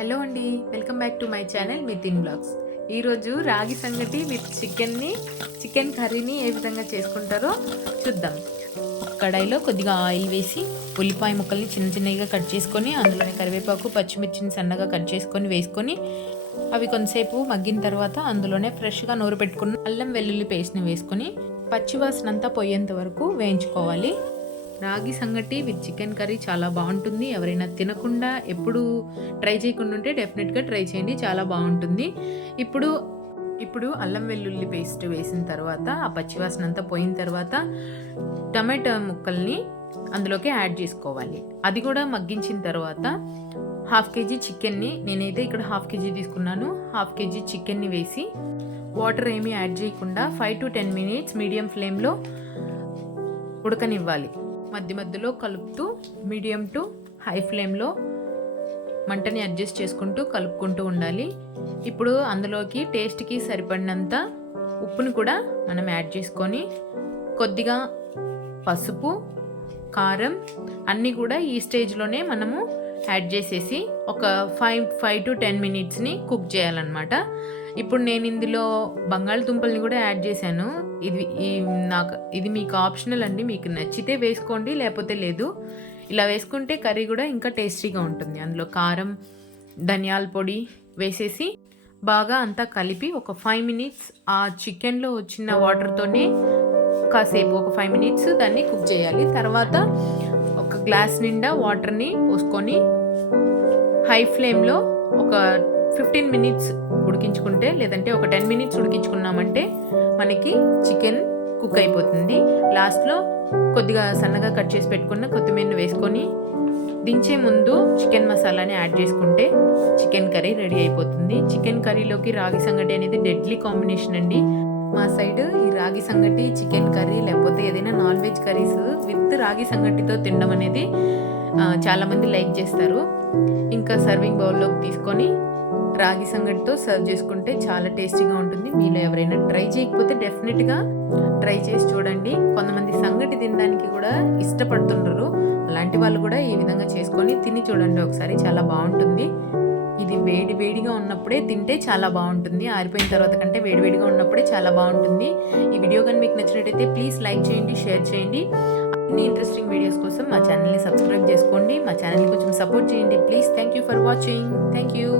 Hello అండి, welcome back to my channel Mithin blogs. ఈరోజు రాగి సంగటి విత్ చికెన్ కర్రీని ఏ విధంగా చేసుకుంటారో చూద్దాం. కడాయిలో కొద్దిగా ఆయిల్ వేసి ఉల్లిపాయ ముక్కల్ని చిన్న చిన్నగా కట్ చేసుకొని అందులోనే కరివేపాకు పచ్చిమిర్చిని సన్నగా కట్ చేసుకొని వేసుకొని అవి కొంతసేపు మగ్గిన తర్వాత అందులోనే ఫ్రెష్గా నూరు పెట్టుకున్న అల్లం వెల్లుల్లి పేస్ట్ని వేసుకొని పచ్చివాసన అంతా పోయేంత వరకు వేయించుకోవాలి. రాగి సంగటి విత్ చికెన్ కర్రీ చాలా బాగుంటుంది. ఎవరైనా తినకుండా ఎప్పుడు ట్రై చేయకుండా ఉంటే డెఫినెట్గా ట్రై చేయండి, చాలా బాగుంటుంది. ఇప్పుడు అల్లం వెల్లుల్లి పేస్ట్ వేసిన తర్వాత ఆ పచ్చివాసన అంతా పోయిన తర్వాత టమాటా ముక్కల్ని అందులోకి యాడ్ చేసుకోవాలి. అది కూడా మగ్గించిన తర్వాత 1/2 kg చికెన్ని, నేనైతే ఇక్కడ 1/2 kg తీసుకున్నాను, 1/2 kg చికెన్ని వేసి వాటర్ ఏమీ యాడ్ చేయకుండా 5 to 10 minutes మీడియం ఫ్లేమ్లో ఉడకనివ్వాలి. మధ్య మధ్యలో కలుపుతూ మీడియం టు హై ఫ్లేమ్లో మంటని అడ్జస్ట్ చేసుకుంటూ కలుపుకుంటూ ఉండాలి. ఇప్పుడు అందులోకి టేస్ట్కి సరిపడినంత ఉప్పుని కూడా మనం యాడ్ చేసుకొని కొద్దిగా పసుపు, కారం అన్నీ కూడా ఈ స్టేజ్లోనే మనము యాడ్ చేసేసి ఒక 5 to 10 minutesని కుక్ చేయాలన్నమాట. ఇప్పుడు నేను ఇందులో బంగాళదుంపల్ని కూడా యాడ్ చేశాను. ఇది మీకు ఆప్షనల్ అండి, మీకు నచ్చితే వేసుకోండి, లేకపోతే లేదు. ఇలా వేసుకుంటే కర్రీ కూడా ఇంకా టేస్టీగా ఉంటుంది. అందులో కారం, ధనియాల పొడి వేసేసి బాగా అంతా కలిపి ఒక 5 minutes ఆ చికెన్లో వచ్చిన వాటర్తోనే కాసేపు ఒక 5 minutes దాన్ని కుక్ చేయాలి. తర్వాత ఒక గ్లాస్ నిండా వాటర్ని పోసుకొని హై ఫ్లేమ్లో ఒక 15 minutes ఉడికించుకుంటే, లేదంటే ఒక 10 minutes ఉడికించుకున్నామంటే మనకి చికెన్ కుక్ అయిపోతుంది. లాస్ట్లో కొద్దిగా సన్నగా కట్ చేసి పెట్టుకున్న కొత్తిమీరని వేసుకొని దించే ముందు చికెన్ మసాలాని యాడ్ చేసుకుంటే చికెన్ కర్రీ రెడీ అయిపోతుంది. చికెన్ కర్రీలోకి రాగి సంగటి అనేది డెడ్లీ కాంబినేషన్ అండి. మా సైడ్ ఈ రాగి సంగటి, చికెన్ కర్రీ లేకపోతే ఏదైనా నాన్ వెజ్ కర్రీస్ విత్ రాగి సంగటితో తినడం అనేది చాలామంది లైక్ చేస్తారు. ఇంకా సర్వింగ్ బౌల్లోకి తీసుకొని రాగి సంగటితో సర్వ్ చేసుకుంటే చాలా టేస్టీగా ఉంటుంది. మీలో ఎవరైనా ట్రై చేయకపోతే డెఫినెట్గా ట్రై చేసి చూడండి. కొంతమంది సంగటి తినడానికి కూడా ఇష్టపడుతుంటారు. అలాంటి వాళ్ళు కూడా ఈ విధంగా చేసుకొని తిని చూడండి ఒకసారి, చాలా బాగుంటుంది. ఇది వేడిగా ఉన్నప్పుడే తింటే చాలా బాగుంటుంది. ఆరిపోయిన తర్వాత కంటే వేడిగా ఉన్నప్పుడే చాలా బాగుంటుంది. ఈ వీడియో కానీ మీకు నచ్చినట్టయితే ప్లీజ్ లైక్ చేయండి, షేర్ చేయండి. అన్ని ఇంట్రెస్టింగ్ వీడియోస్ కోసం మా ఛానల్ని సబ్స్క్రైబ్ చేసుకోండి. మా ఛానల్ని కొంచెం సపోర్ట్ చేయండి please. Thank you for watching. Thank you.